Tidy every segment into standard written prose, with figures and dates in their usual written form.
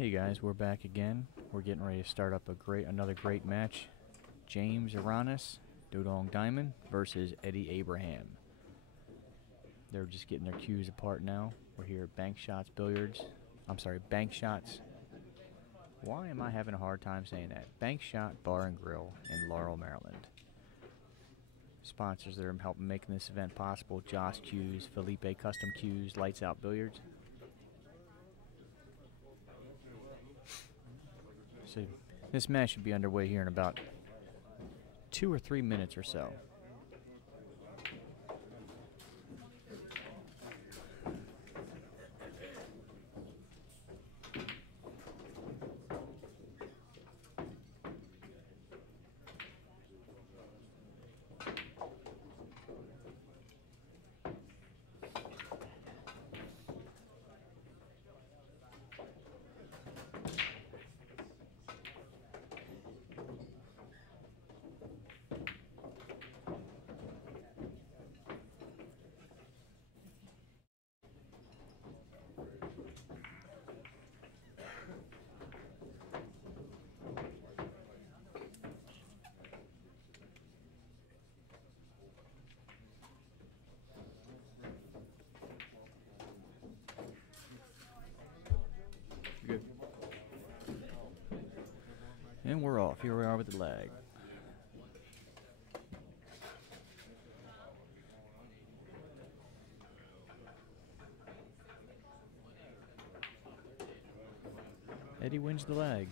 Hey guys, we're back again. We're getting ready to start up another great match. James Aranas, Dodong Diamond versus Eddie Abraham. They're just getting their cues apart now. We're here at Bank Shots Billiards. Bank Shots. Why am I having a hard time saying that? Bank Shot Bar and Grill in Laurel, Maryland. Sponsors that are helping making this event possible: Josh Cues, Felipe Custom Cues, Lights Out Billiards. So this match should be underway here in about 2 or 3 minutes or so. Good. And we're off. Here we are with the lag. Eddie wins the lag.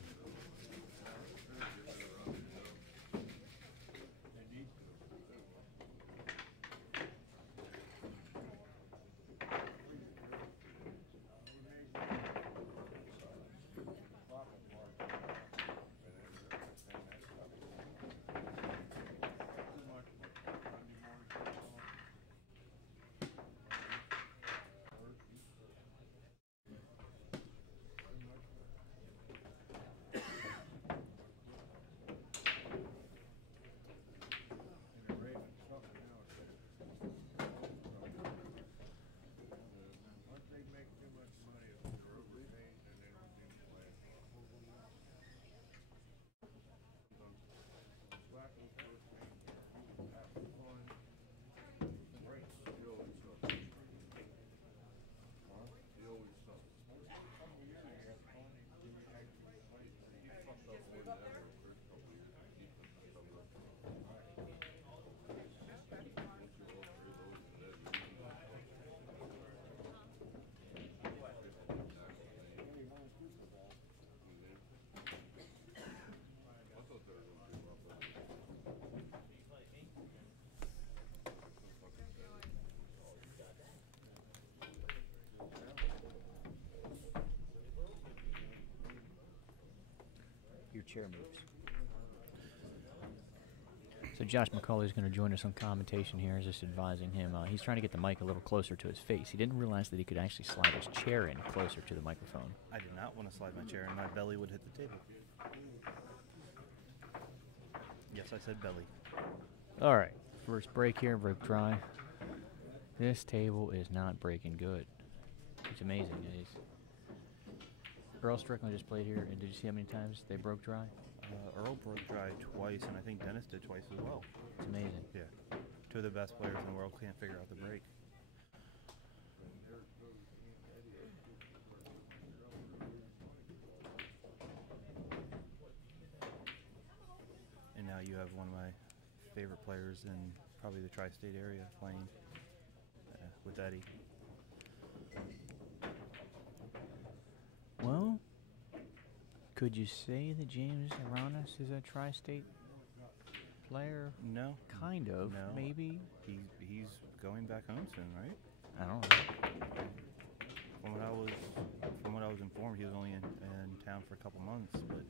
Your chair moves. So Josh McCauley is going to join us on commentation here. Just advising him. He's trying to get the mic a little closer to his face. He didn't realize that he could actually slide his chair in closer to the microphone. I did not want to slide my chair in. My belly would hit the table. Yes, I said belly. All right. First break here. Broke dry. This table is not breaking good. It's amazing. It is. Earl Strickland just played here, and did you see how many times they broke dry? Earl broke dry twice, and I think Dennis did twice as well. It's amazing. Yeah. Two of the best players in the world can't figure out the break. And now you have one of my favorite players in probably the tri-state area playing with Eddie. Well, could you say that James Aranas is a tri-state player? No. Kind of. No. Maybe. He's going back home soon, right? I don't know. From what I was informed, he was only in town for a couple months, but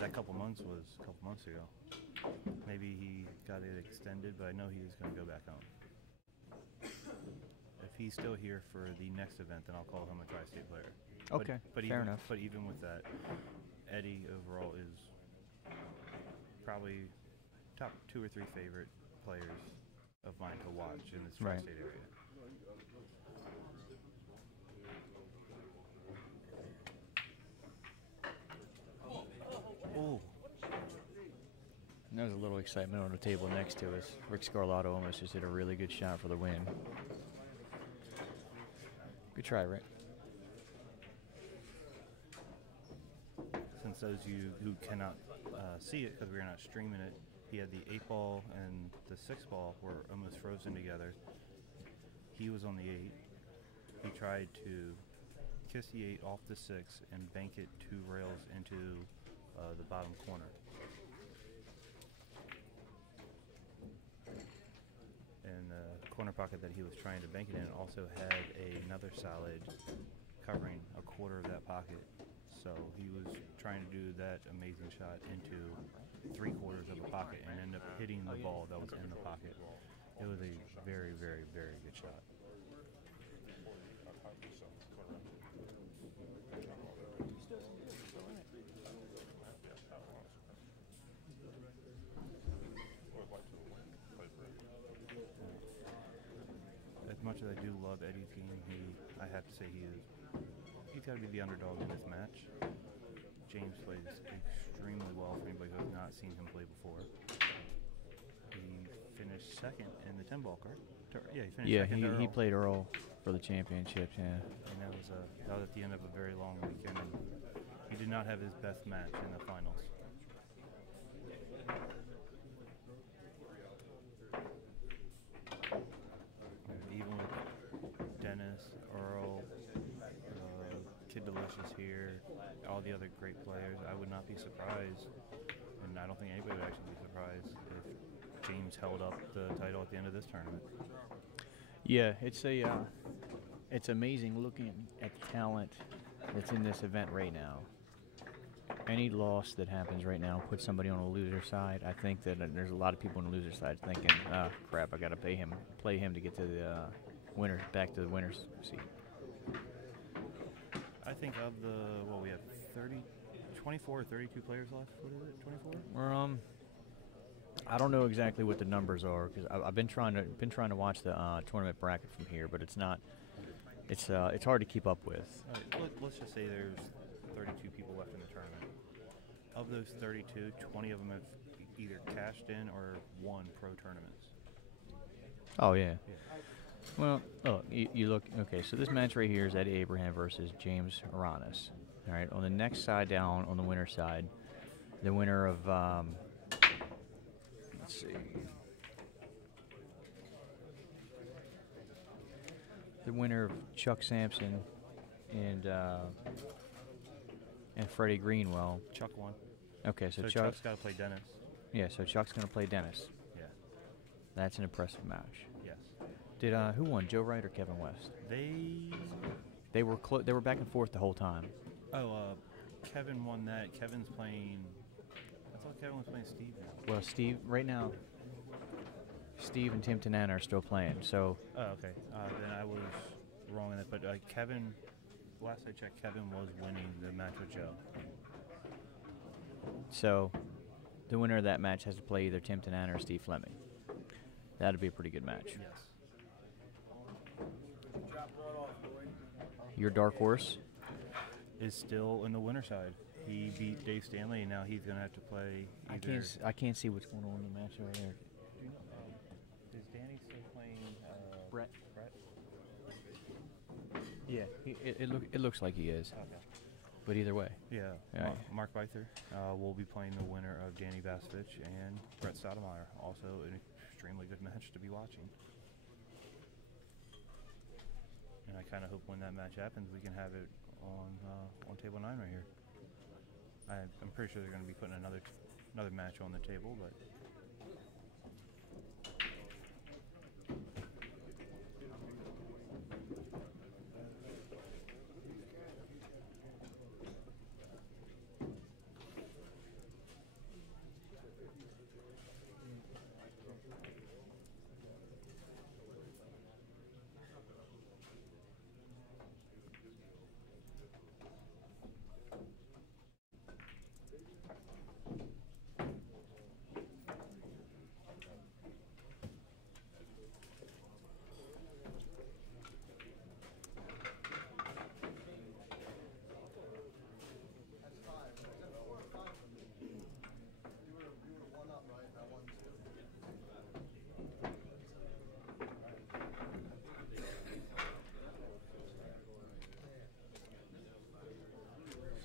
that couple months was a couple months ago. Maybe he got it extended, but I know he was going to go back home. If he's still here for the next event, then I'll call him a tri-state player. Okay, fair enough. But even with that, Eddie overall is probably top 2 or 3 favorite players of mine to watch in this tri-state area. excitement on the table next to us. Rick Scarlato almost just hit a really good shot for the win. Good try, Rick. Since those of you who cannot see it because we're not streaming it, he had the 8 ball and the 6 ball were almost frozen together. He was on the 8. He tried to kiss the 8 off the 6 and bank it 2 rails into the bottom corner. And the corner pocket that he was trying to bank it in also had another solid covering a quarter of that pocket. So he was trying to do that amazing shot into 3/4 of a pocket and end up hitting the ball that was in the pocket. It was a very, very, very good shot. As much as I do love Eddie's game, I have to say he's got to be the underdog in this match. James plays extremely well for anybody who has not seen him play before. He finished second in the 10 ball, correct? Yeah, he finished second. Yeah, he played Earl for the championships, yeah. And that was at the end of a very long weekend. And he did not have his best match in the finals. Even with Dennis, Earl, Kid Delicious here, all the other great players, I would not be surprised, and I don't think anybody would actually be surprised if James held up the title at the end of this tournament. Yeah, it's amazing looking at the talent that's in this event right now. Any loss that happens right now puts somebody on a loser side. I think that there's a lot of people on the loser side thinking, crap, I got to play him to get to the back to the winner's seat. I think of we have 24 or 32 players left. What is it, 24? I don't know exactly what the numbers are because I've been trying to watch the tournament bracket from here, but it's hard to keep up with. Let's just say there's 32 people left in the tournament. Of those 32, 20 of them have either cashed in or won pro tournaments. Oh yeah. Well, you look, okay, so this match right here is Eddie Abraham versus James Aranas. All right, on the next side down, on the winner's side, the winner of, let's see, the winner of Chuck Sampson and Freddie Greenwell. Chuck won. Okay, so Chuck's got to play Dennis. Yeah, so Chuck's going to play Dennis. Yeah. That's an impressive match. Yes. Did who won, Joe Wright or Kevin West? They were back and forth the whole time. Oh, Kevin won that. Kevin's playing. I thought Kevin was playing Steve now. Well, Steve right now. Steve and Tim Tanana are still playing. So. Oh, okay. Then I was wrong in that. But Kevin, last I checked, Kevin was winning the match with Joe. So, the winner of that match has to play either Tim Tanana or Steve Fleming. That'd be a pretty good match. Yes. Your dark horse is still in the winner side. He beat Dave Stanley, and now he's going to have to play either. I can't see what's going on in the match over there. Is Danny still playing Brett? Brett? Yeah, it looks like he is. Okay. But either way. Yeah. Right. Mark Beither will be playing the winner of Danny Vastovich and Brett Stoudemire. Also an extremely good match to be watching. And I kind of hope when that match happens, we can have it on table 9 right here. I'm pretty sure they're going to be putting another match on the table, but.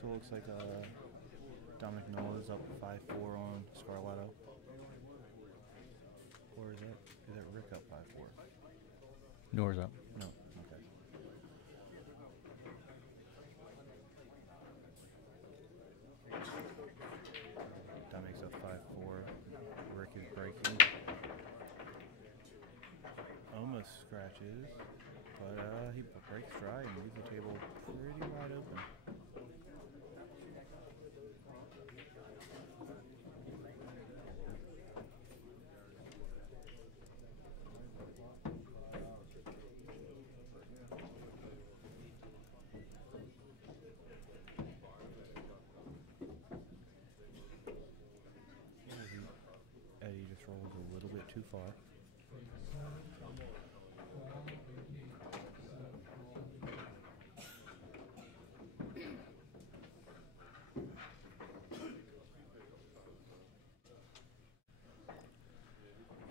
So it looks like Dominic Noah's up 5-4 on Scarletto. Or is that Rick up 5-4? Noah's up. No. Okay. Dominic's up 5-4. Rick is breaking. Almost scratches, but he breaks dry and leaves the table pretty wide open. Eddie just rolls a little bit too far.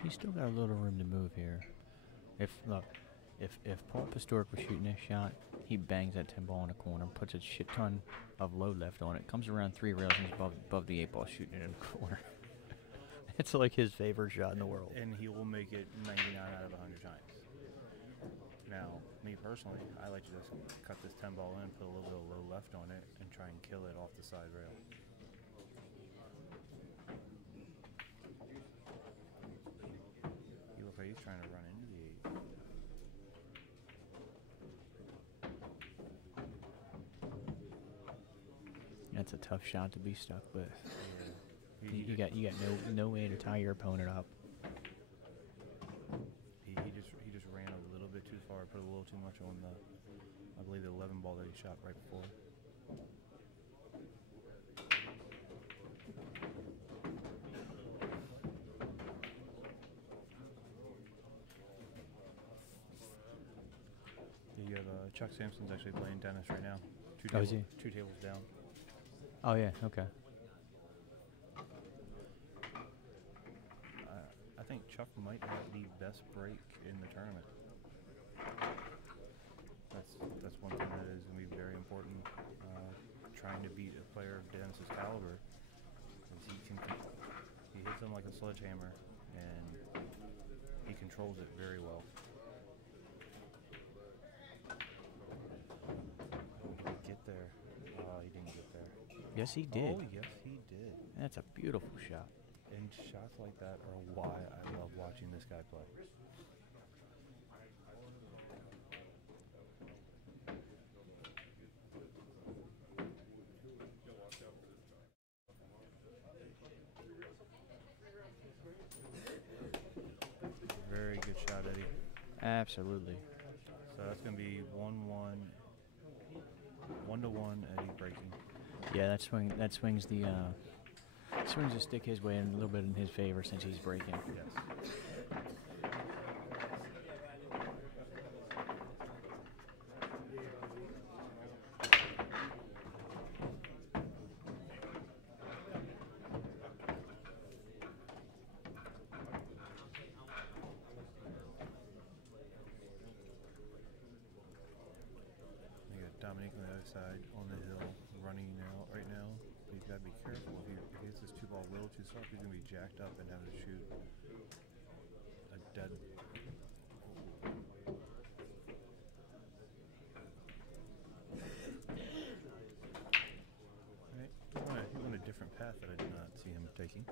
He's still got a little room to move here. If Paul Pastoric was shooting this shot, he bangs that 10 ball in the corner, puts a shit ton of load left on it, comes around 3 rails and he's above the 8 ball shooting it in the corner. It's like his favorite shot in the world. And he will make it 99 out of 100 times. Now, me personally, I like to just cut this 10 ball in, put a little bit of low left on it, and try and kill it off the side rail. He looks like he's trying to run into the 8. That's a tough shot to be stuck with. Yeah. You got no way to tie your opponent up. He just ran a little bit too far, put a little too much on I believe the 11 ball that he shot right before. You have Chuck Sampson's actually playing tennis right now. Is he? 2 tables down. Oh yeah, okay. I think Chuck might have the best break in the tournament. That's one thing that is going to be very important. Trying to beat a player of Dennis's caliber, is he hits him like a sledgehammer, and he controls it very well. Get there? He didn't get there. Yes, he did. Oh, yes, he did. That's a beautiful shot. And shots like that are why I love watching this guy play. Very good shot, Eddie. Absolutely. So that's going to be 1-1. 1-1, Eddie breaking. Yeah, that swings the stick his way and a little bit in his favor since he's breaking. Yes. You got Dominic on the other side on the hill running out right now. But he's got to be careful. If he hits this 2 ball a little too soft, he's going to be jacked up and have to shoot a dead. Right. He went a different path that I did not see him taking.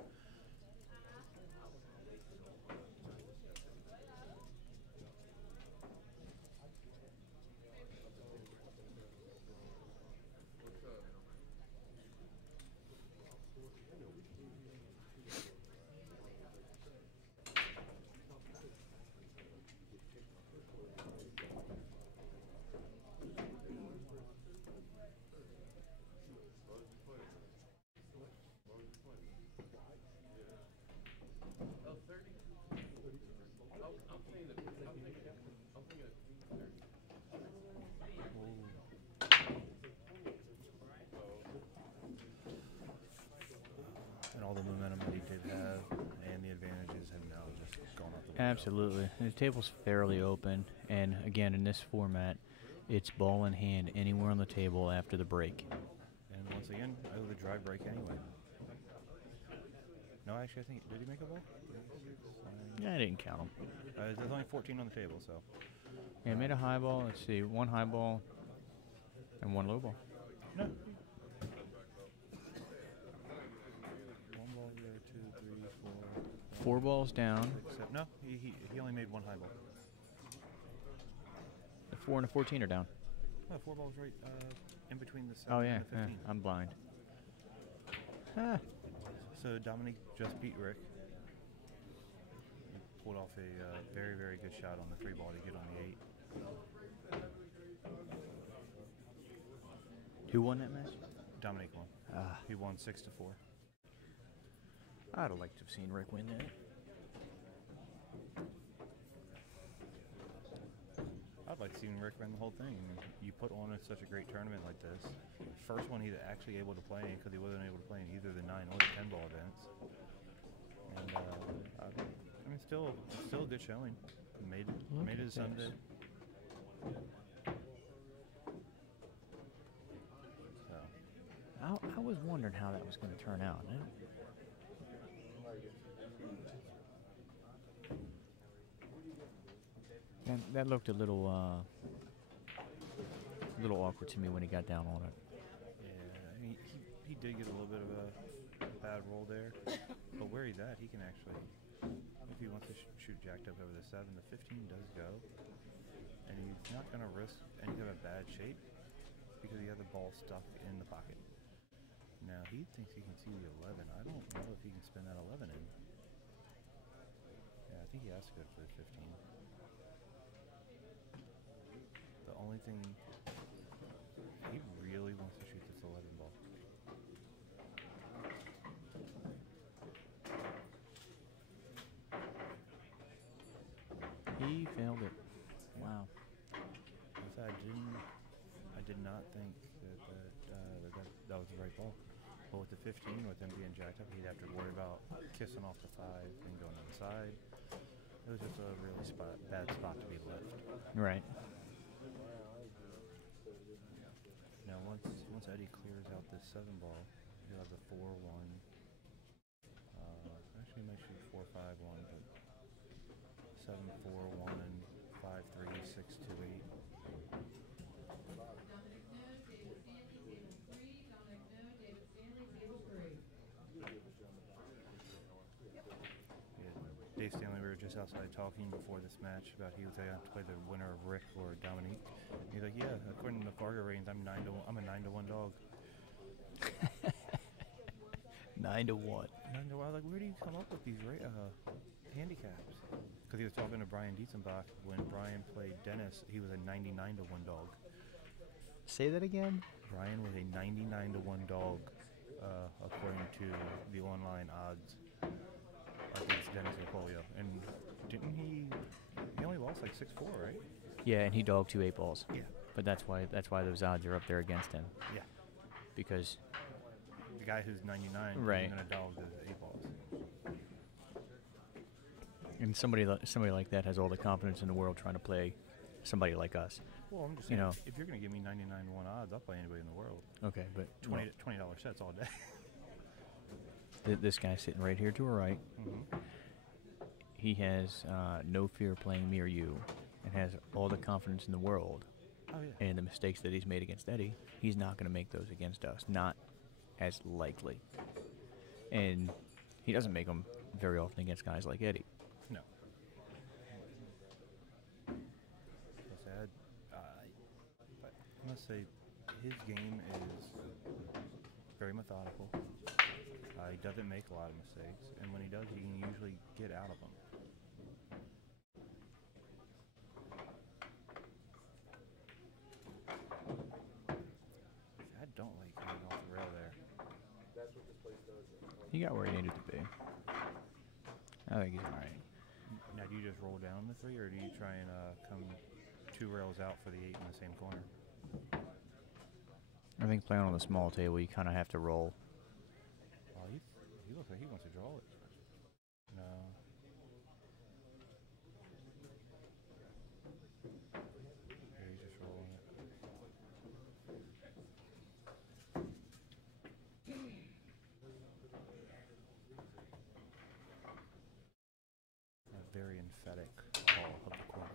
And all the momentum that he did have and the advantages have now just gone out the window. Absolutely. The table's fairly open, and again, in this format, it's ball in hand anywhere on the table after the break. And And once again, the dry break anyway. No, actually, I think, did he make a ball? Yeah, I didn't count them. There's only 14 on the table, so. Yeah, made a high ball. Let's see, one high ball and one low ball. No. One ball here, 2, 3, 4. 4 balls down. 6, 7. No, he only made one high ball. The 4 and the 14 are down. No, 4 balls right in between the 7 Oh, yeah, and the 15. I'm blind. Ah. So Dominic just beat Rick. He pulled off a very, very good shot on the 3 ball to get on the 8. Who won that match? Dominic won. He won 6-4. I'd have liked to have seen Rick win that. I'd like to see Rick win the whole thing. You put on such a great tournament like this. First one he's actually able to play in because he wasn't able to play in either the 9 or the 10 ball events. And I mean, still a good showing. Made it Sunday. So I was wondering how that was going to turn out. That looked a little awkward to me when he got down on it. Yeah, I mean, he did get a little bit of a bad roll there, but where he's at, he can actually, if he wants to shoot jacked up over the 7, the 15 does go, and he's not going to risk any kind of bad shape because he has the ball stuck in the pocket. Now he thinks he can see the 11. I don't know if he can spin that 11 in. Yeah, I think he has to go for the 15. The only thing, he really wants to shoot this 11 ball. He failed it. Wow. I did not think that was the right ball. But with the 15, with him being jacked up, he'd have to worry about kissing off the 5 and going inside. It was just a really bad spot to be left. Right. Now, once Eddie clears out this 7 ball, he'll have the 4-1. Actually, he might shoot 4-5-1, but 7-4-1 and 5-3, 6-2-8. Dave Stanley, we were just outside talking before this match about he was going to have to play the winner of Rick or Dominique. He's like, yeah, according to the Fargo ratings, I'm a 9-1 dog. 9-1. 9-1. I was like, where do you come up with these handicaps? Because he was talking to Brian Dietzenbach when Brian played Dennis. He was a 99-1 dog. Say that again. Brian was a 99-1 dog, according to the online odds. Against Dennis Polio. And didn't he only lost like 6-4, right? Yeah, and he dogged 2 8 balls. Yeah. But that's why those odds are up there against him. Yeah. Because the guy who's 99 right. is going to dog those 8 balls. And somebody like that has all the confidence in the world trying to play somebody like us. Well, I'm just saying, if you're going to give me 99-1 odds, I'll play anybody in the world. Okay, but $20 sets all day. This guy sitting right here to our right, he has no fear playing me or you, and has all the confidence in the world. Oh, yeah. And the mistakes that he's made against Eddie, he's not going to make those against us. Not as likely. And he doesn't make them very often against guys like Eddie. No. I must say, his game is very methodical. He doesn't make a lot of mistakes, and when he does, he can usually get out of them. I don't like coming off the rail there. He got where he needed to be. I think he's all right. Now, do you just roll down the 3, or do you try and come 2 rails out for the 8 in the same corner? I think playing on the small table, you kind of have to roll. He looks like he wants to draw it. No. Yeah, he's just rolling it. prophetic call of the corner.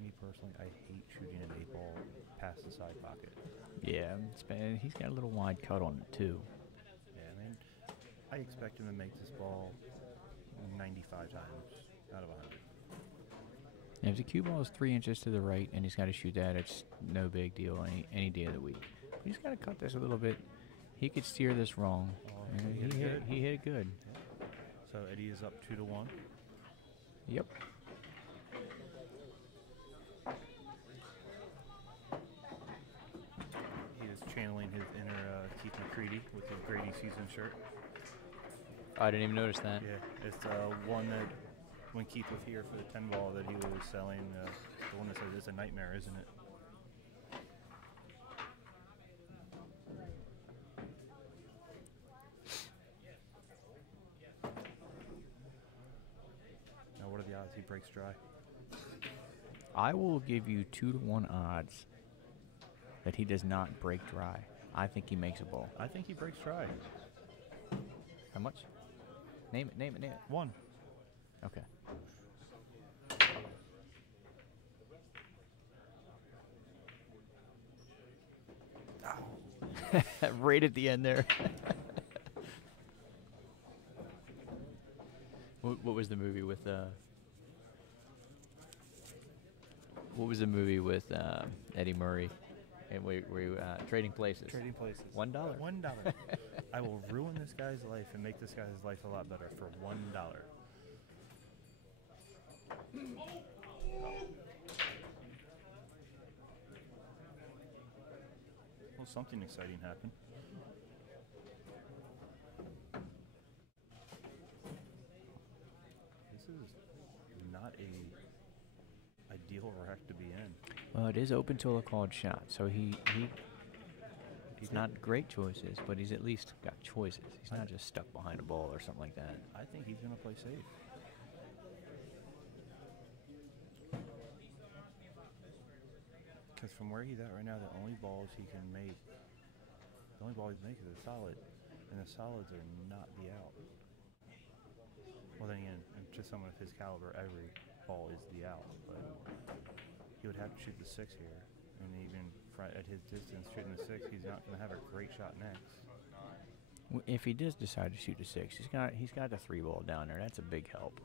Me personally, I hate shooting an 8-ball past the side pocket. Yeah, he's got a little wide cut on it too. Yeah, I mean, I expect him to make this ball 95 times out of 100. And if the cue ball is 3 inches to the right and he's got to shoot that, it's no big deal any day of the week. But he's got to cut this a little bit. He could steer this wrong. Oh, He hit it good. Yeah. So Eddie is up 2-1. Yep. He is channeling his inner Keith McCready with his Grady season shirt. I didn't even notice that. Yeah, it's one that when Keith was here for the 10 ball that he was selling, the one that says it's a nightmare, isn't it? Now what are the odds he breaks dry? I will give you 2-1 odds that he does not break dry. I think he makes a ball. I think he breaks dry. How much? Name it. 1. Okay. Right at the end there. What was the movie with Eddie Murray? And we Trading Places. Trading Places. $1. $1. I will ruin this guy's life and make this guy's life a lot better for $1. Well, something exciting happened. This is not a ideal rack to be in. Well, it is open till a called shot, so he's not great choices, but he's at least got choices. He's not just stuck behind a ball or something like that. I think he's going to play safe. Because from where he's at right now, the only balls he can make, the only ball he's making is a solid, and the solids are not the out. Well, then again, to someone of his caliber, every ball is the out, but he would have to shoot the 6 here, and even at his distance, shooting the 6, he's not going to have a great shot next. If he does decide to shoot a 6, he's got the 3 ball down there. That's a big help.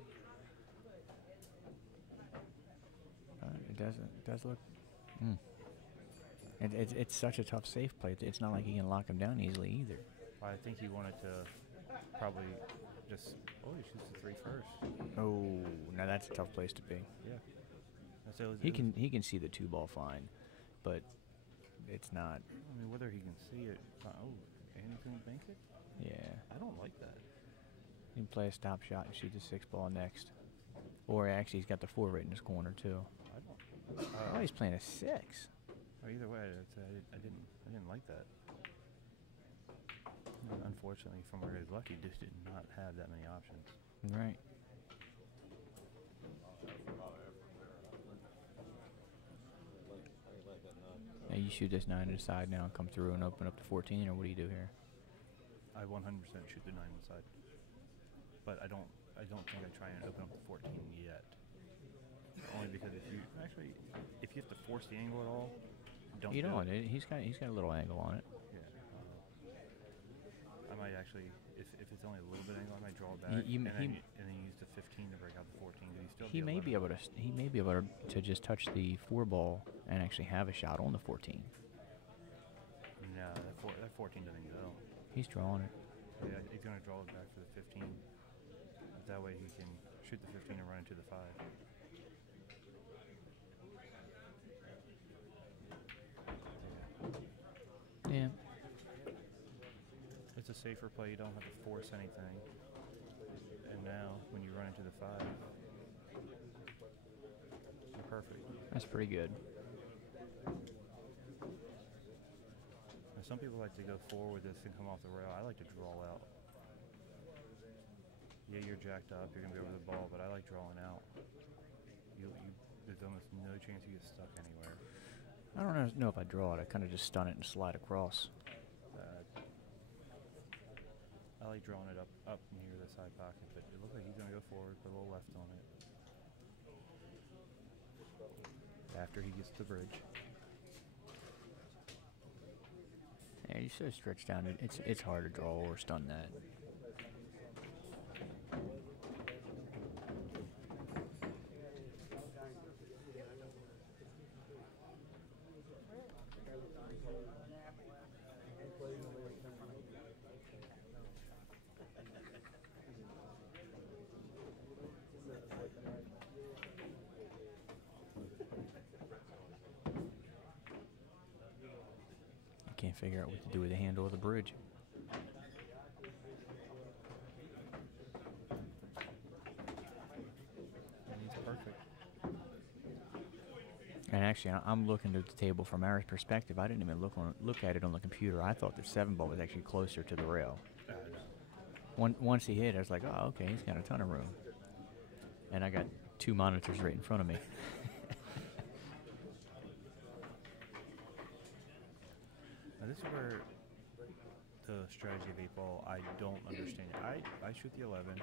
It does look. It's such a tough safe play. It's not like he can lock him down easily either. I think he wanted to probably just. Oh, he shoots the 3 first. Oh, now that's a tough place to be. Yeah. He can see the 2 ball fine, but it's not. I mean, whether he can see it. Oh, and he's going to bank it? Yeah. I don't like that. He can play a stop shot and shoot the 6 ball next. Or actually, he's got the 4 right in his corner, too. I don't. Oh, he's playing a 6. Either way, I didn't like that. Unfortunately, from where he's lucky, just did not have that many options. Right. Now you shoot this 9 inside now and come through and open up to 14, or what do you do here? I 100% shoot the 9 inside, but I don't think I try and open up the 14 yet. Only because if you have to force the angle at all, don't. You don't. He's got a little angle on it. Yeah. I might actually, if it's only a little bit angle, I might draw it back and then use the 15 to break out the 14. He may be able to just touch the 4 ball and actually have a shot on the 14. No, that 14 doesn't go. He's drawing it. Yeah, he's gonna draw it back for the 15. That way he can shoot the 15 and run into the 5. Yeah. It's a safer play. You don't have to force anything. And now, when you run into the 5, you're perfect. That's pretty good. Now, some people like to go forward with this and come off the rail. I like to draw out. Yeah, you're jacked up. You're going to be over the ball, but I like drawing out. There's almost no chance you get stuck anywhere. I don't know if I draw it. I kind of just stun it and slide across. I like drawing it up near the side pocket, but it looks like he's going to go forward, put a little left on it. After he gets to the bridge. Yeah, you should have stretched down. It's hard to draw or stun that. Can't figure out what to do with the handle of the bridge. And he's perfect. And actually, I'm looking at the table from our perspective. I didn't even look at it on the computer. I thought the 7-ball was actually closer to the rail. Once he hit, I was like, oh, okay, he's got a ton of room. And I got 2 monitors right in front of me. Now this is where the strategy of 8-ball, I don't understand it. I shoot the 11, and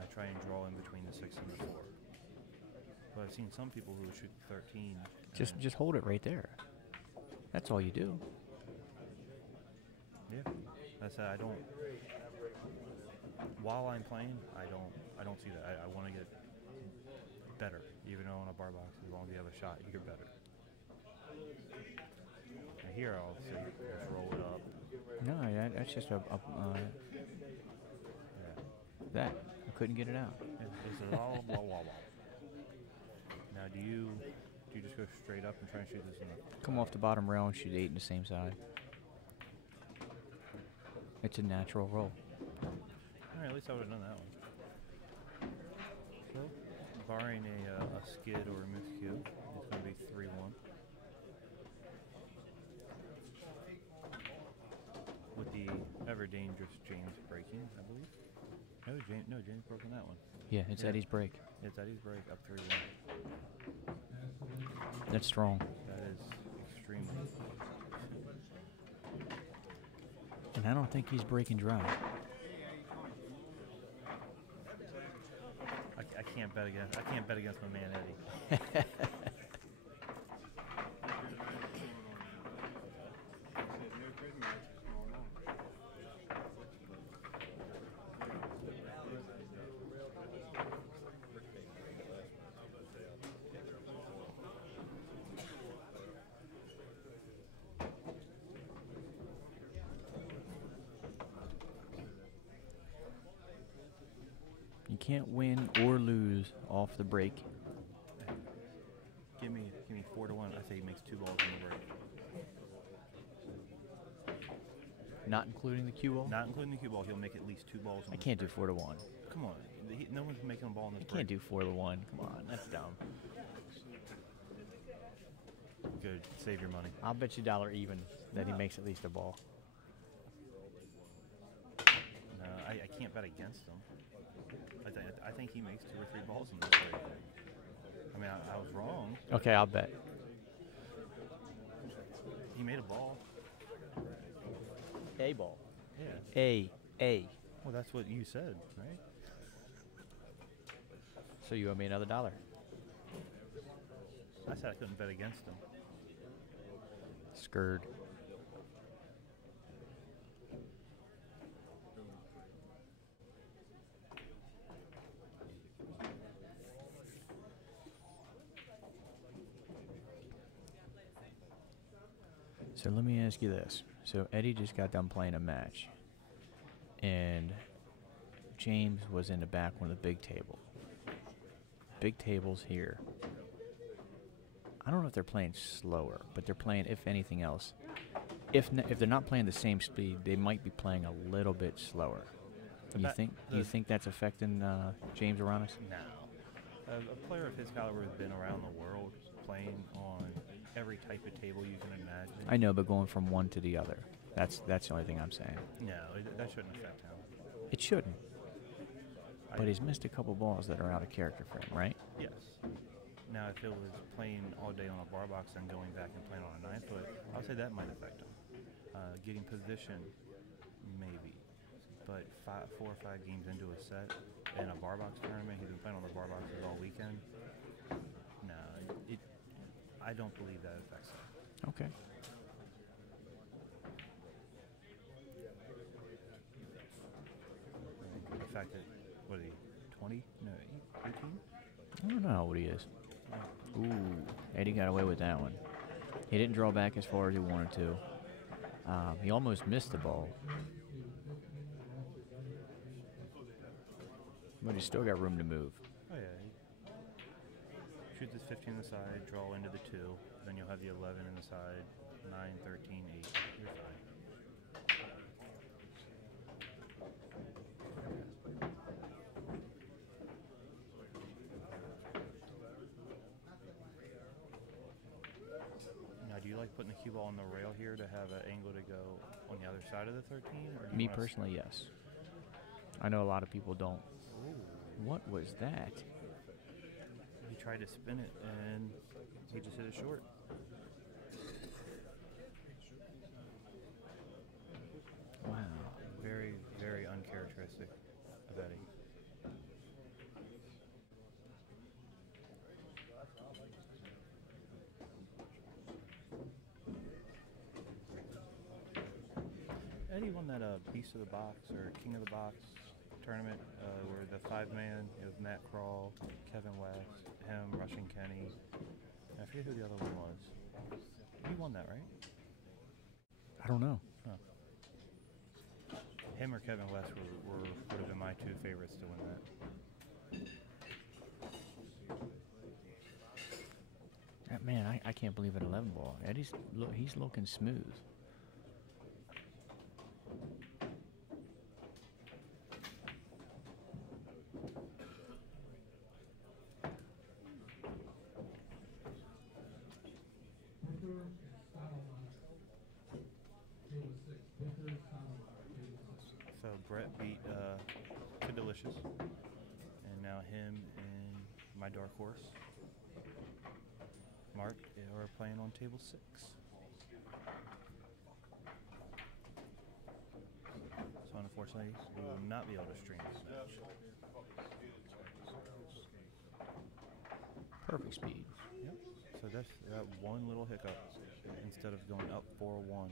I try and draw in between the 6 and the 4. But I've seen some people who shoot the 13. Just hold it right there. That's all you do. Yeah, that's I don't. While I'm playing, I don't see that. I want to get better, even though on a bar box, as long as you have a shot, you get better. And here I'll see, just roll it up. No, that's just that. I couldn't get it out. This is all blah blah blah. Now, do you just go straight up and try and shoot this in the... Come off the bottom rail and shoot 8 in the same side. It's a natural roll. All right, at least I would have done that one. So, barring a skid or a miscue, it's going to be 3-1. With the ever dangerous James breaking, I believe. No, James broke on that one. Yeah, it's Eddie's break. It's Eddie's break, up 3-1. That's strong. That is extremely. And I don't think he's breaking dry. I can't bet against my man Eddie. You can't win or lose off the break. Give me 4-1. I say he makes 2 balls in the break. Not including the cue ball? Not including the cue ball, he'll make at least 2 balls. I can't do 4-1. Come on, no one's making a ball in this I can't do 4-1. Come on, that's dumb. Good, save your money. I'll bet you dollar even that he makes at least a ball. No, I can't bet against him. I think he makes 2 or 3 balls in this break. I mean, I was wrong. Okay, I'll bet. He made a ball. A ball. Yeah. A. Well, that's what you said, right? So you owe me another $1. I said I couldn't bet against him. Scurred. So let me ask you this. So Eddie just got done playing a match, and James was in the back one of the big table. Big tables here. I don't know if they're playing slower, but they're playing, if anything else, if they're not playing the same speed, they might be playing a little bit slower. You think that's affecting James Aranas? No. A player of his caliber has been around the world playing on every type of table you can imagine. I know, but going from one to the other, that's the only thing I'm saying. No, that shouldn't affect him. It shouldn't. But he's missed a couple balls that are out of character for him, right? Yes. Now, if it was playing all day on a bar box and going back and playing on a 9-foot, I would say that might affect him. Getting position, maybe. But 4 or 5 games into a set in a bar box tournament, he's been playing on the bar boxes all weekend. No, I don't believe that affects him. Okay. The fact that, what is he, 20? No, 18? I don't know how old he is. Ooh, Eddie got away with that one. He didn't draw back as far as he wanted to. He almost missed the ball. But he's still got room to move. Oh, yeah. Shoot this 15 on the side, draw into the 2. Then you'll have the 11 in the side, 9, 13, 8. You're fine. Now, do you like putting the cue ball on the rail here to have an angle to go on the other side of the 13? Or do you Me personally, yes. I know a lot of people don't. Ooh. What was that? He tried to spin it, and he just hit it short. Wow. Very, very uncharacteristic of Eddie. Eddie won that Beast of the Box or King of the Box tournament where the 5-man, it was Matt Crawl, Kevin West, him, Russian Kenny. I forget who the other one was. He won that, right? I don't know. Huh. Him or Kevin West would have been my 2 favorites to win that. Man, I can't believe an 11 ball. Eddie's he's looking smooth. So Brett beat Kid Delicious, and now him and my dark horse, Mark, are playing on table 6. So unfortunately, we will not be able to stream this match. Perfect speed. Yep. So that's that one little hiccup. Instead of going up 4-1,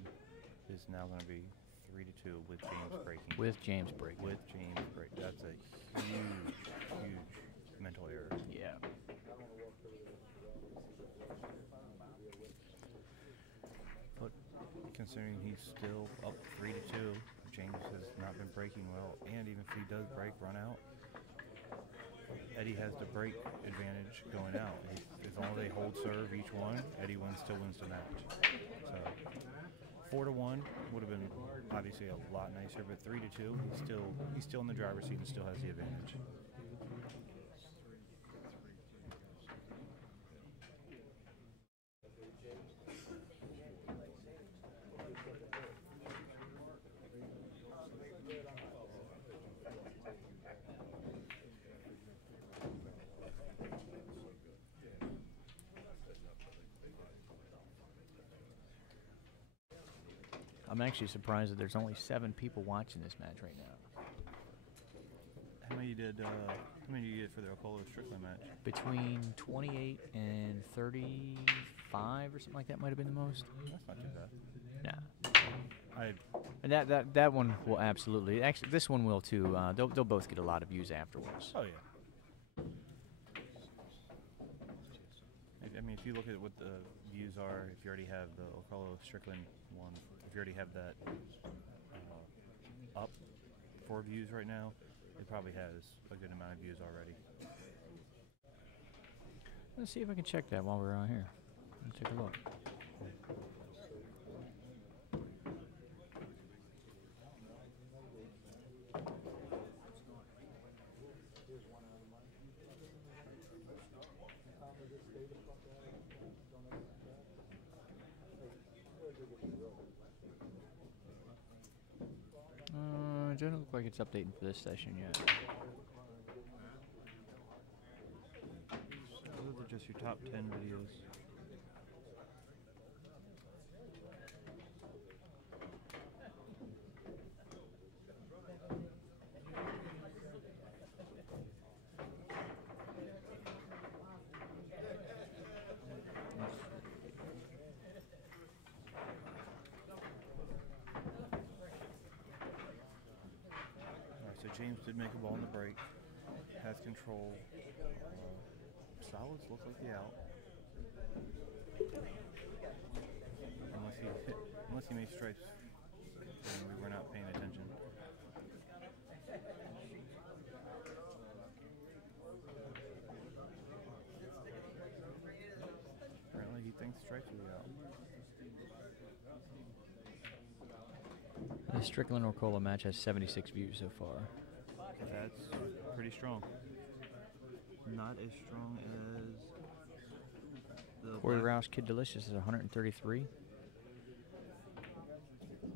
is now going to be 3-2 with James breaking. With James breaking. With James breaking. That's a huge, huge mental error. Yeah. But considering he's still up 3-2, James has not been breaking well. And even if he does break, run out, Eddie has the break advantage going out. As long as they hold serve each one, Eddie still wins the match. So 4-1 would have been obviously a lot nicer, but 3-2, he's still in the driver's seat and still has the advantage. I'm actually surprised that there's only 7 people watching this match right now. How many did you get for the Okolo Strickland match? Between 28 and 35 or something like that might have been the most. That's not too bad. Nah. And that one will absolutely. Actually, this one will too. They'll both get a lot of views afterwards. Oh yeah. I mean, if you look at what the views are, if you already have the Okolo Strickland one, if you already have that up for views right now, it probably has a good amount of views already. Let's see if I can check that while we're out here. Let's take a look. It doesn't look like it's updating for this session yet. So the just your top 10 videos. So James did make a ball in the break, has control. Solids look like the out. Unless he made stripes, then we were not paying attention. Apparently he thinks stripes will be out. The Strickland Orcola match has 76 views so far. That's pretty strong. Not as strong as the Corey Roush Kid Delicious is 133.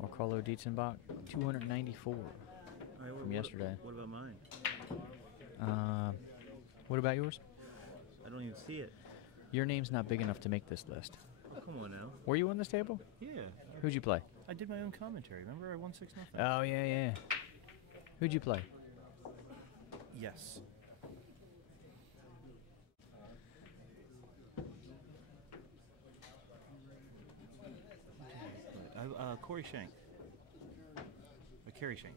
Orcolo Dietzenbach 294 from yesterday. What about mine? What about yours? I don't even see it. Your name's not big enough to make this list. Oh, come on now. Were you on this table? Yeah. Who'd you play? I did my own commentary. Remember I won 6-0? Oh, yeah. Who'd you play? Yes. Corey Shank. Kerry Shank.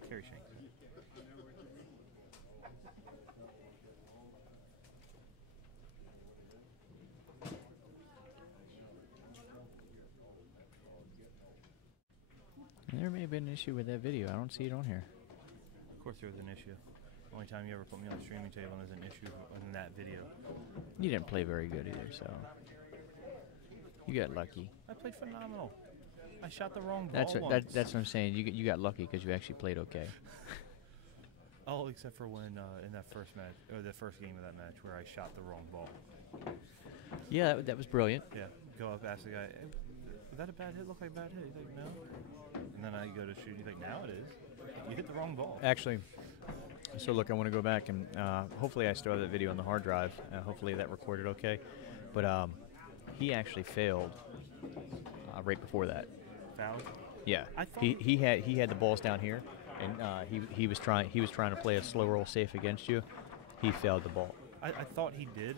There may have been an issue with that video. I don't see it on here. Of course there was an issue. The only time you ever put me on the streaming table and there's an issue in that video. You didn't play very good either, so you got lucky. I played phenomenal. I shot the wrong ball That's what I'm saying. You got lucky because you actually played okay. Oh, except for when in that first match, or the first game of that match, where I shot the wrong ball. Yeah, that was brilliant. Yeah, go up, ask the guy, hey, was that a bad hit? Look like a bad hit? He's like, no. And then I go to shoot. He's like, now it is. You hit the wrong ball. Actually, so look, I want to go back and hopefully I still have that video on the hard drive. Hopefully that recorded okay. But he actually failed right before that. Fouled? Yeah. He had the balls down here, and he was trying to play a slow roll safe against you. He failed the ball. I thought he did,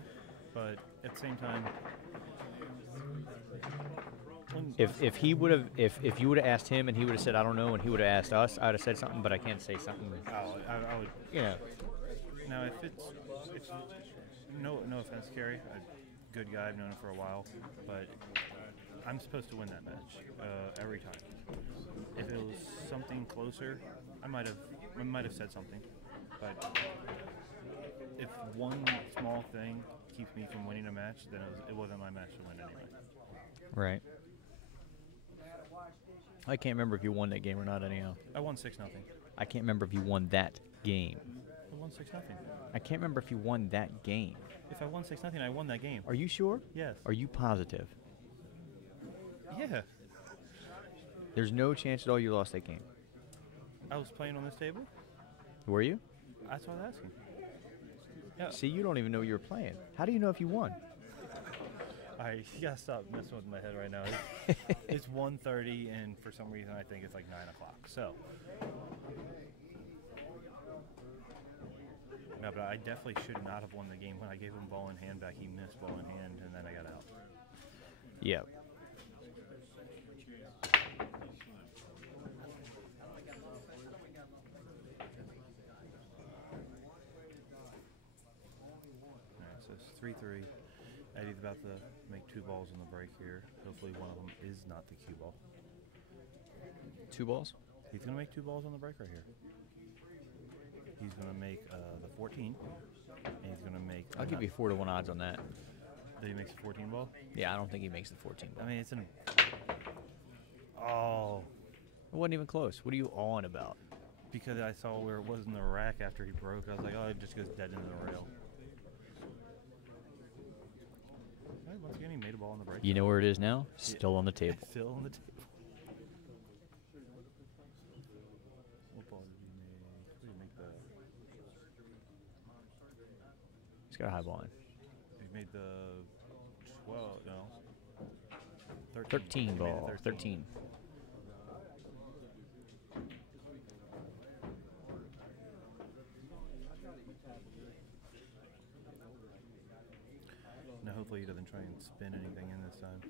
but at the same time, if you would have asked him and he would have said I don't know and he would have asked us, I'd have said something, but I can't say something. Oh, I would. Yeah. Now if it's no offense, Kerry, a good guy, I've known him for a while, but I'm supposed to win that match every time. If it was something closer, I might have said something, but if one small thing keeps me from winning a match, then it wasn't my match to win anyway. Right. I can't remember if you won that game or not anyhow. I won 6-0. I can't remember if you won that game. I won 6-0. I can't remember if you won that game. If I won 6-0, I won that game. Are you sure? Yes. Are you positive? Yeah. There's no chance at all you lost that game. I was playing on this table? Were you? That's what I was asking. Yeah. See, you don't even know you were playing. How do you know if you won? Alright, you gotta stop messing with my head right now. It's 1:30, and for some reason I think it's like 9 o'clock. So, no, but I definitely should not have won the game. When I gave him ball in hand back, he missed ball in hand, and then I got out. Yep. Alright, so it's 3-3. Eddie's about to make 2 balls in the break here. Hopefully one of them is not the cue ball. 2 balls? He's going to make 2 balls on the break right here. He's going to make the 14, and he's going to make... I'll give you 4-1 odds on that. That he makes a 14 ball? Yeah, I don't think he makes the 14 ball. I mean, it's an... Oh. It wasn't even close. What are you on about? Because I saw where it was in the rack after he broke. I was like, oh, it just goes dead into the rail. Once again, he made a ball on the break. You know where it is now? Still on the table. Still on the table. What ball did he make? What did he make the... He's got a high ball in. Did he made the 12, no, 13 He made ball. the 13. Now hopefully he doesn't try and spin anything in this time.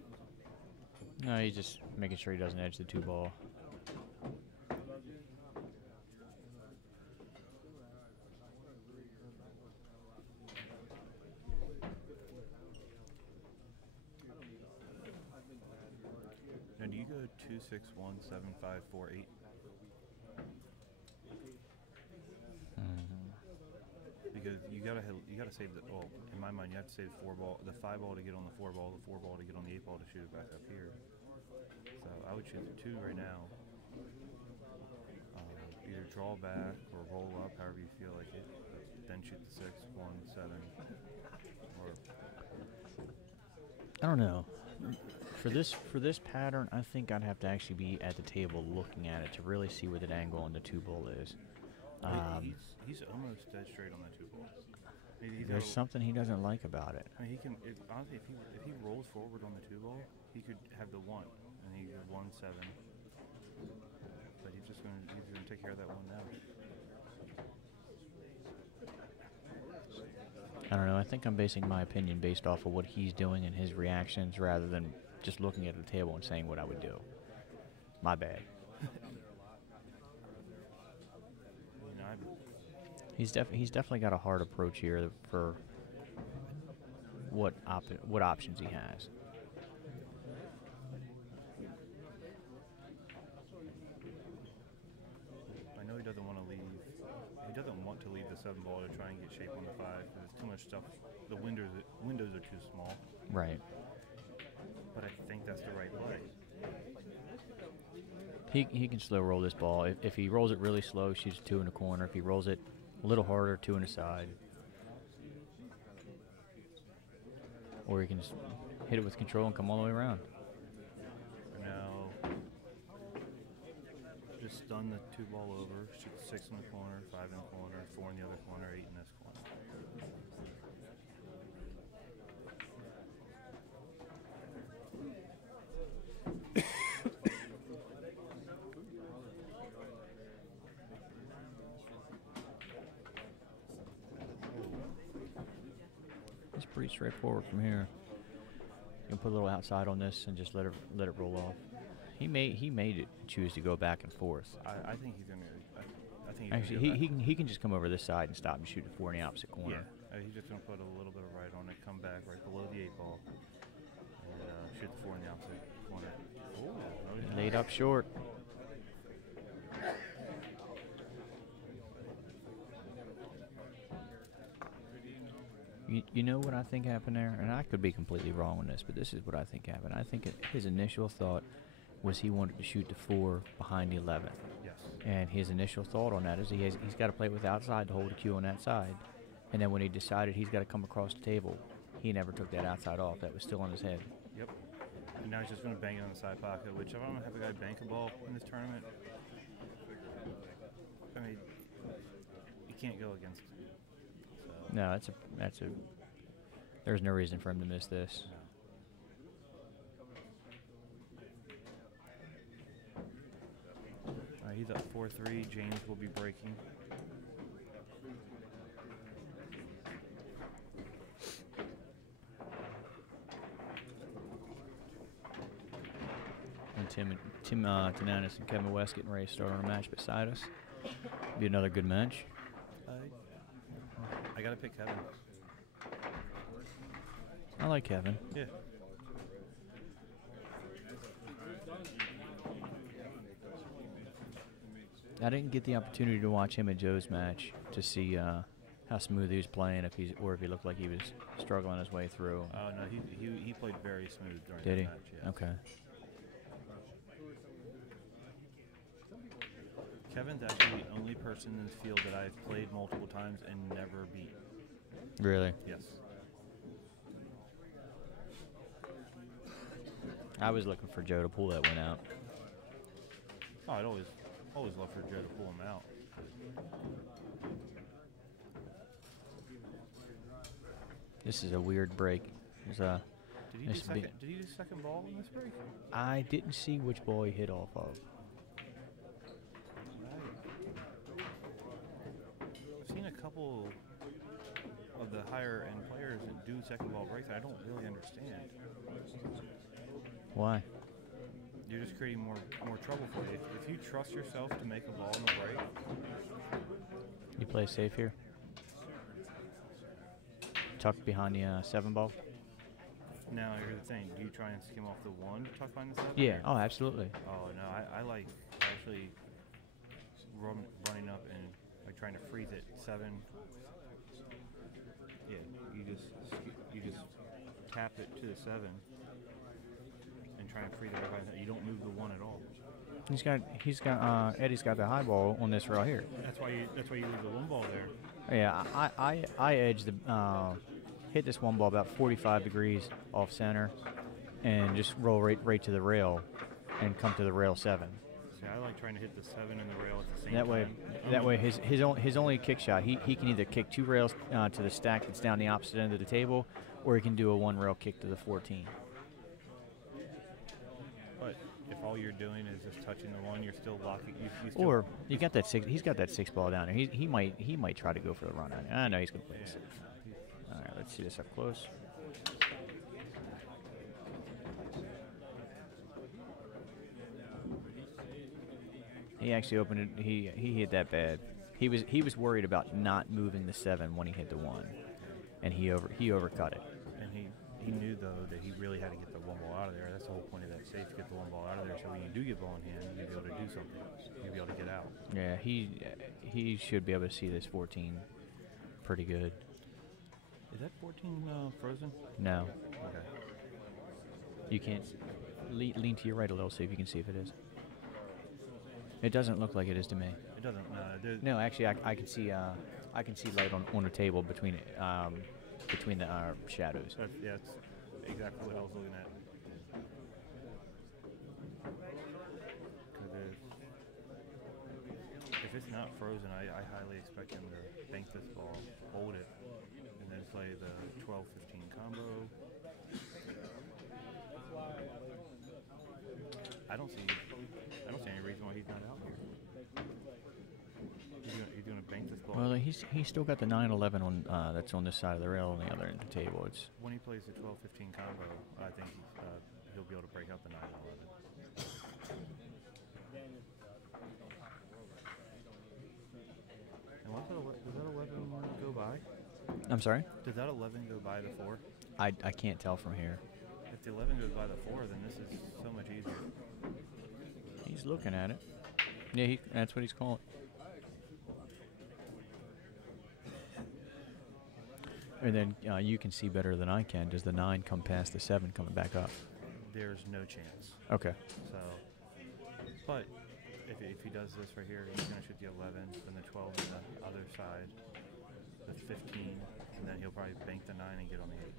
No, he's just making sure he doesn't edge the 2 ball. Now do you go 2, 6, 1, 7, 5, 4, 8? Because you gotta save the. Well, in my mind, you have to save the 5 ball to get on the 4 ball, the 4 ball to get on the 8 ball to shoot it back up here. So I would shoot the 2 right now. Either draw back or roll up, however you feel like it. Then shoot the 6, 1, 7, or. I don't know. For this pattern, I think I'd have to actually be at the table looking at it to really see where the angle on the 2 ball is. He's almost dead straight on the 2 ball. There's something he doesn't like about it. I mean, honestly, if he rolls forward on the 2 ball, he could have the 1, and he could 1, 7. But he's gonna take care of that 1 now. I don't know. I think I'm basing my opinion based off of what he's doing and his reactions rather than just looking at the table and saying what I would do. My bad. He's definitely got a hard approach here for what options he has. I know he doesn't want to leave. He doesn't want to leave the 7 ball to try and get shape on the 5 because there's too much stuff. The windows are too small. Right. But I think that's the right play. He can slow roll this ball. If he rolls it really slow, shoots 2 in the corner. If he rolls it a little harder, 2 in the side. Or he can just hit it with control and come all the way around. Now, just stun the 2 ball over, shoot the 6 in the corner, 5 in the corner, 4 in the other corner, 8 in this corner. It's pretty straightforward from here. You can put a little outside on this and just let it roll off. He made it choose to go back and forth. I think he's gonna. I think actually he can just come over this side and stop and shoot the 4 in the opposite corner. Yeah, he's just gonna put a little bit of right on it, come back right below the 8 ball, and shoot the 4 in the opposite corner. Oh, laid up short. You know what I think happened there? And I could be completely wrong on this, but this is what I think happened. I think his initial thought was he wanted to shoot the 4 behind the 11. Yes. And his initial thought on that is he's got to play with outside to hold the cue on that side. And then when he decided he's got to come across the table, he never took that outside off. That was still on his head. Yep. And now he's just going to bang it on the side pocket, which if I'm going to have a guy bank a ball in this tournament, I mean, you can't go against it. So. No, there's no reason for him to miss this. All right, he's up 4-3. James will be breaking. And Tim Tananis and Kevin West getting ready to start on a match beside us. Be another good match. I gotta pick Kevin. I like Kevin. Yeah. I didn't get the opportunity to watch him and Joe's match to see how smooth he was playing, if he looked like he was struggling his way through. Oh no, he played very smooth during Did the he? match. Yes. Okay. Kevin's actually the only person in this field that I've played multiple times and never beat. Really? Yes. I was looking for Joe to pull that one out. Oh, I'd always love for Joe to pull him out. This is a weird break. There's a. Did he do second ball in this break? I didn't see which ball he hit off of. I've seen a couple of the higher end players that do second ball breaks. I don't really understand. Why? You're just creating more trouble for you. If you trust yourself to make a ball in the break, You play safe here. Tucked behind the 7 ball. now here's the thing: do you try and skim off the 1 to tuck behind the 7? Yeah. Oh, absolutely. Oh no, I like actually running up and like trying to freeze it 7. Yeah, you just tap it to the 7 and try and freeze it right behind. You don't move the 1 at all. Eddie's got the high ball on this rail here. That's why you lose the 1 ball there. Yeah, I edged hit this 1 ball about 45 degrees off center, and just roll right to the rail, and come to the rail 7. See, I like trying to hit the 7 and the rail at the same time. That way, his only kick shot, he can either kick 2 rails to the stack that's down the opposite end of the table, or he can do a 1 rail kick to the 14. But if all you're doing is just touching the 1, you're still locking. Or you got that 6. He's got that 6 ball down there. He might try to go for the run on it. I know he's gonna play this. All right, let's see this up close. He actually opened it. He hit that bad. He was worried about not moving the 7 when he hit the 1, and he overcut it. And he knew though that he really had to get the 1 ball out of there. That's the whole point of that safe: to get the 1 ball out of there, so when you do get ball in hand, you'll be able to do something. You'll be able to get out. Yeah, he should be able to see this 14 pretty good. Is that 14 frozen? No, Okay. you can't. Lean to your right a little, see if you can see if it is. It doesn't look like it is to me. It doesn't. No, actually, I can see light on the table between the shadows. That's exactly what I was looking at. 'Cause if it's not frozen, I highly expect him to bank this ball, hold it, and then play the 12-15 combo. I don't see any reason why he's not out here. You're going to bank this ball. Well, he's still got the 9-11 on that's on this side of the rail on the other end of the table. It's When he plays the 12-15 combo, I think he'll be able to break out the 9-11. And does that 11 go by? I'm sorry? Does that 11 go by the 4? I can't tell from here. If the 11 goes by the 4, then this is so much easier. He's looking at it. Yeah, that's what he's calling. And then you can see better than I can. Does the 9 come past the 7 coming back up? There's no chance. Okay. So, but if he does this right here, he's going to shoot the 11, then the 12 on the other side, the 15, and then he'll probably bank the 9 and get on the 8.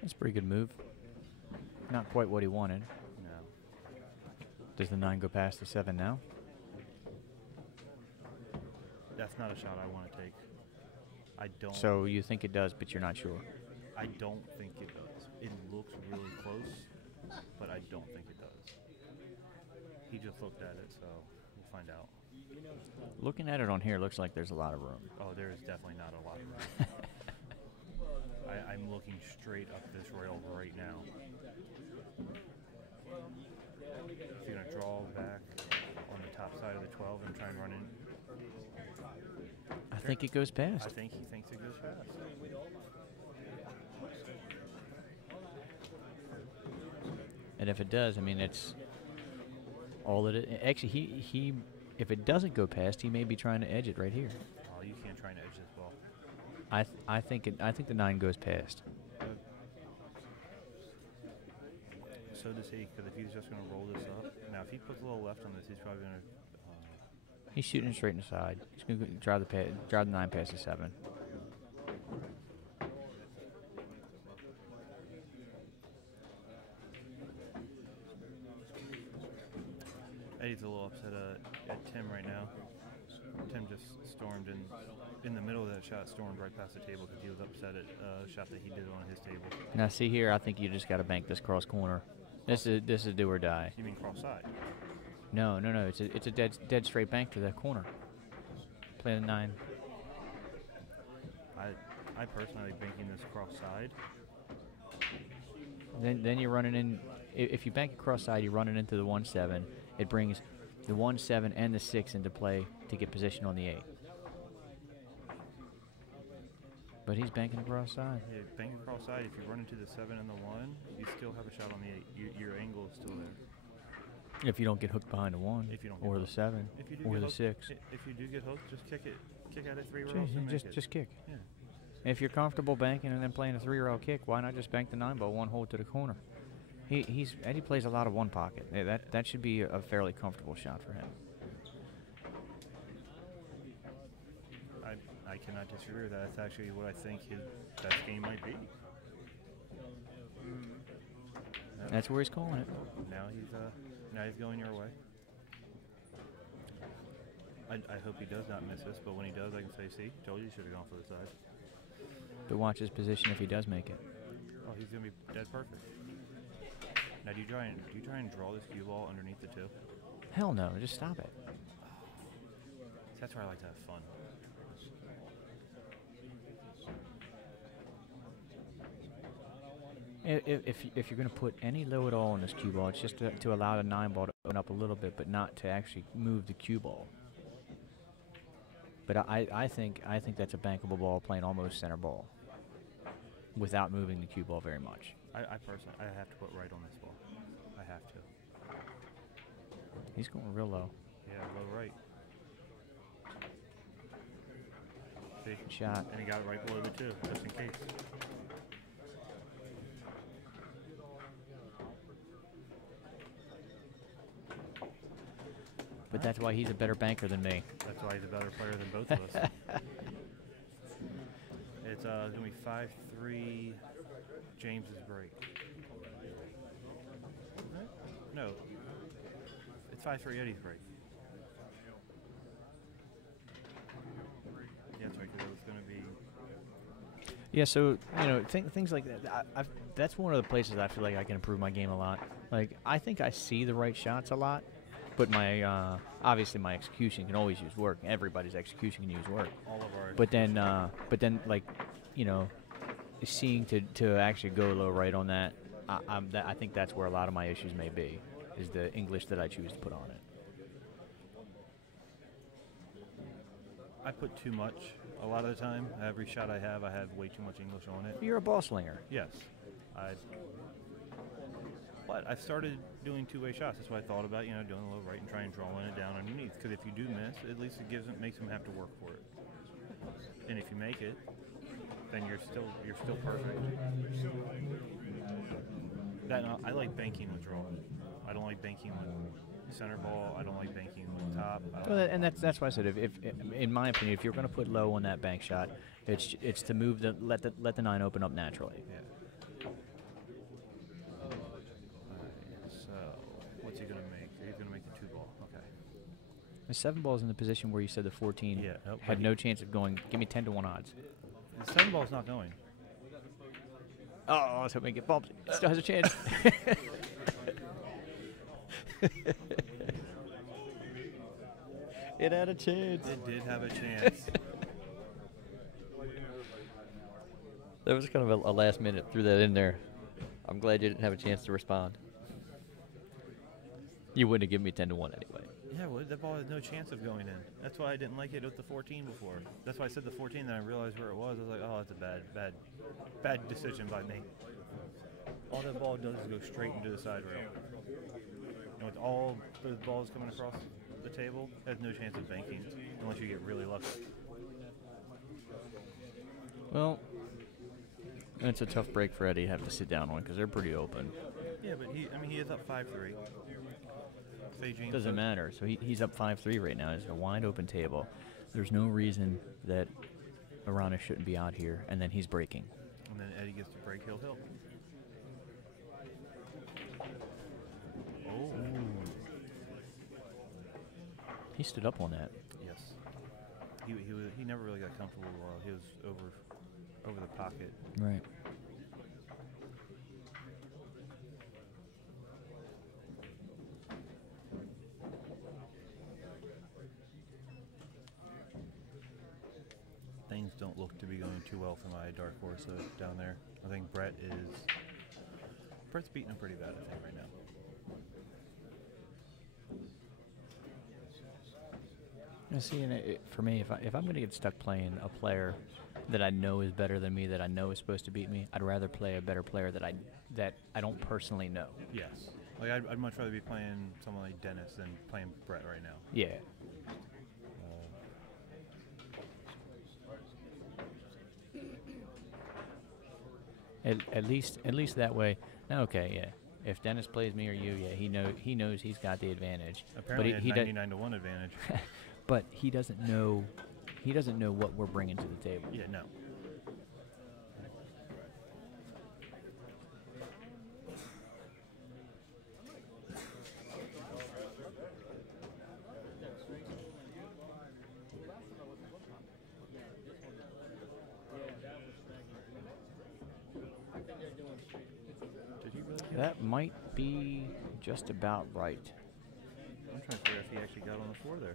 That's a pretty good move. Not quite what he wanted. No. Does the 9 go past the 7 now? That's not a shot I want to take. I don't. So you think it does, but you're not sure. I don't think it does. It looks really close, but I don't think it does. He just looked at it, so we'll find out. Looking at it on here, looks like there's a lot of room. Oh, there is definitely not a lot of room. I'm looking straight up this rail right now. He's going to draw back on the top side of the 12 and try and run in. I think it goes I past. think he thinks it goes fast. And if it does, I mean, it's all that it. Actually, he if it doesn't go past, he may be trying to edge it right here. Oh, you can't try and edge this ball. I think the 9 goes past. So does he, because if he's just going to roll this up. Now, if he puts a little left on this, he's probably going to... He's shooting it straight in the side. He's going to drive the 9 past the 7. Eddie's a little upset at Tim right now. Tim just stormed in the middle of that shot, stormed right past the table because he was upset at a shot that he did on his table. Now see here, I think you just got to bank this cross corner. This is do or die. You mean cross side? No. It's a dead straight bank to that corner. Play the 9. I personally like banking this cross side. Then you're running in. If you bank it cross side, you're running into the 1-7. It brings the 1-7 and the 6 into play to get position on the 8. But he's banking across side. Yeah, bank across side. If you run into the 7 and the 1, you still have a shot on the 8. Your angle is still there. If you don't get hooked behind the 1, If you don't or get the 7, or the 6. If you do get hooked, just kick at it 3-rails and make it. Just kick. Yeah. If you're comfortable banking and then playing a 3-rail kick, why not just bank the 9 ball 1 hole to the corner? Eddie plays a lot of 1 pocket. Yeah, that should be a fairly comfortable shot for him. I cannot disagree with that. That's actually what I think his best game might be. That's where he's calling it. Now he's going your way. I hope he does not miss this, but when he does, I can say, see, told you should have gone for the side. But watch his position if he does make it. Oh, he's gonna be dead perfect. Now, do you try and draw this cue ball underneath the 2? Hell no, just stop it. That's where I like to have fun. If you're going to put any low at all on this cue ball, it's just to allow the 9 ball to open up a little bit, but not to actually move the cue ball. But I think that's a bankable ball playing almost center ball without moving the cue ball very much. I personally, I have to put right on this ball. I have to. He's going real low. Yeah, low right. See? Good shot. And he got it right below the 2, just in case. But that's why he's a better banker than me. That's why he's a better player than both of us. It's going to be 5-3 James's break. No. It's 5-3 Eddie's break. Yeah, that's right, because it was going to be... Yeah, so, things like that. That's one of the places I feel like I can improve my game a lot. Like, I think I see the right shots a lot. But my obviously my execution can always use work. Everybody's execution can use work. All of our. But then like, seeing to actually go low right on that, I think that's where a lot of my issues may be, is the English that I choose to put on it. I put too much a lot of the time. Every shot I have way too much English on it. You're a ball slinger. Yes, but I've started doing 2-way shots. That's what I thought about, doing a little right and trying drawing it down underneath. Because if you do miss, at least it makes them have to work for it. And if you make it, then you're still perfect. I like banking with draw. I don't like banking with center ball. I don't like banking with top. Well, and that's why I said if in my opinion, if you're going to put low on that bank shot, it's to move let the 9 open up naturally. Yeah. What's he going to make? He's going to make the 2 ball. Okay. The 7 ball's in the position where you said the 14 had no chance of going. Give me 10-1 odds. The 7 ball's not going. Oh, I was hoping to get bumped. Still has a chance. It had a chance. It did have a chance. That was kind of a last minute. Threw that in there. I'm glad you didn't have a chance to respond. You wouldn't have given me 10-1 anyway. Yeah, well, that ball has no chance of going in. That's why I didn't like it with the 14 before. That's why I said the 14, then I realized where it was. I was like, oh, that's a bad decision by me. All that ball does is go straight into the side rail. And with all those balls coming across the table, it has no chance of banking unless you get really lucky. Well, it's a tough break for Eddie to have to sit down on because they're pretty open. Yeah, but he is up 5-3. Doesn't matter. So he's up 5-3 right now. It's a wide open table. There's no reason that Aranas shouldn't be out here, and then he's breaking. And then Eddie gets to break hill. Oh. He stood up on that. Yes. He never really got comfortable while he was over the pocket. Right. Things don't look to be going too well for my dark horse down there. I think Brett's beating him pretty bad, I think, right now. You see, and for me, if I'm going to get stuck playing a player that I know is better than me, that I know is supposed to beat me, I'd rather play a better player that I don't personally know. Yes. Like I'd much rather be playing someone like Dennis than playing Brett right now. Yeah. At least that way. Now, okay, yeah. If Dennis plays me or you, yeah, he knows he's got the advantage. Apparently, but he 99 to 1 advantage. But he doesn't know what we're bringing to the table. Yeah, no. That might be just about right. I'm trying to figure out if he actually got on the floor there.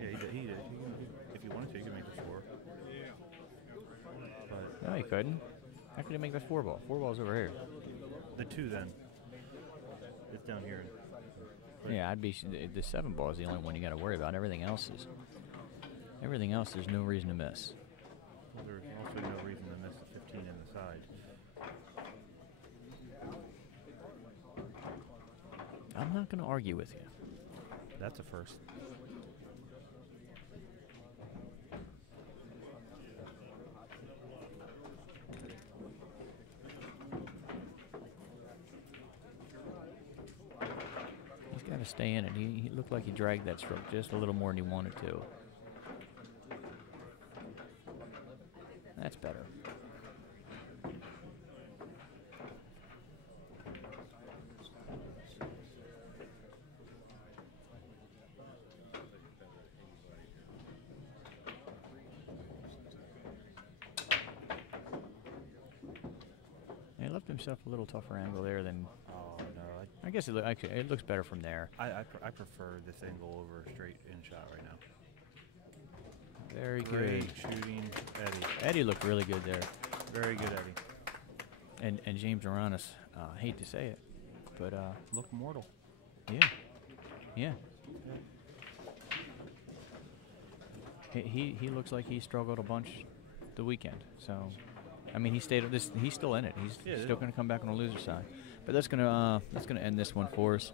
Yeah, he did. If he wanted to, he could make the 4. But No, he couldn't. How could he make the 4 ball? 4 ball's over here. the 2 then. It's down here. But Yeah, the 7 ball is the only one you got to worry about. Everything else, there's no reason to miss. there's also no reason to miss the 15 in the side. I'm not going to argue with you. That's a first. He's got to stay in it. He looked like he dragged that stroke just a little more than he wanted to. That's better. He left himself a little tougher angle there than. Oh no! I guess it looks better from there. I prefer this angle over a straight in shot right now. Very Great good. shooting, Eddie. Eddie looked really good there. Very good, Eddie. And James Aranas, hate to say it, but Look mortal. yeah. He looks like he struggled a bunch the weekend. So, I mean, he's still in it. He's still going to come back on the loser side. But that's gonna end this one for us.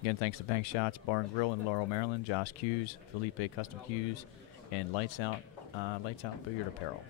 Again, thanks to Bank Shots Bar and Grill in Laurel, Maryland, Josh Hughes, Felipe Custom Hughes, and Lights Out Billiard Apparel.